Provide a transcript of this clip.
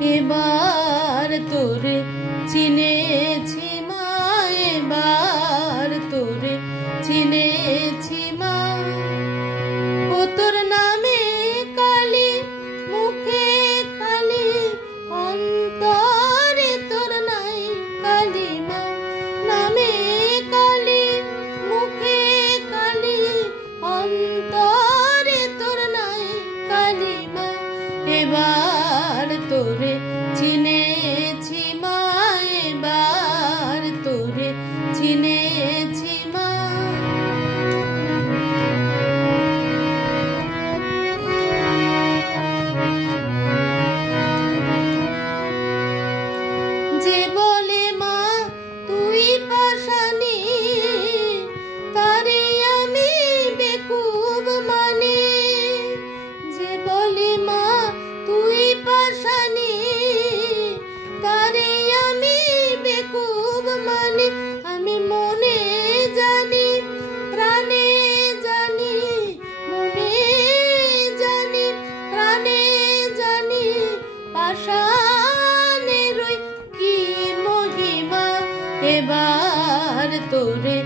এবার তোরে চিনেছি মা, এবার তোরে চিনেছি মা। ও তোর নামে কালি, মুখে কালি, অন্তরে তোর নাই কালি মা। নামে কালি, মুখে কালি, অন্তরে তোর নাই কালি মা। এবার তোরে চিনেছি মা, এবার তোরে চিনেছি মা। যে বলে মা তুই পাষাণী, তারে আমি বেকুব মানে। যে বলে মা তুই পাষাণী, তারে আমি বেকুব মানে। আমি মনে জানি, প্রাণে জানি, মনে জানি, প্রাণে জানি, পাষাণেরই কি মহিমা। এবার তোরে